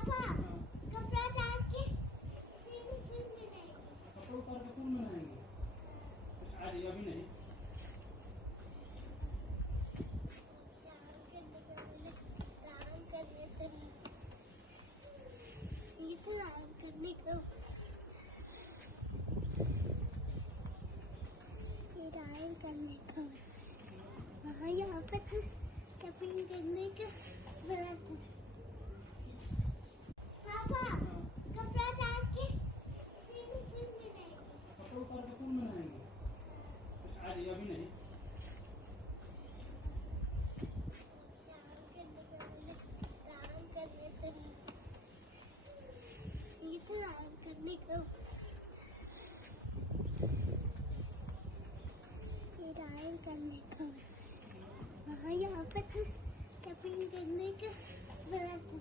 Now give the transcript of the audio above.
पापा हाँ। कपड़ा डाल के स्विमिंग पूल में जाएंगे। कपड़ा उतार के पूल में नहाएंगे? अच्छा आज अभी नहीं। आराम करने से ये तो आराम करने को आराम करने को वहाँ यहाँ पे शॉपिंग करने का बड़ा था। पापा हाँ। कपड़ा डाल के स्विमिंग पूल में जाएंगे। कपड़ा उतार के पूल में नहाएंगे? अच्छा आज अभी नहीं। आराम करने से ये तो आराम करने को आराम करने को वहाँ यहाँ पे शॉपिंग करने का बड़ा था।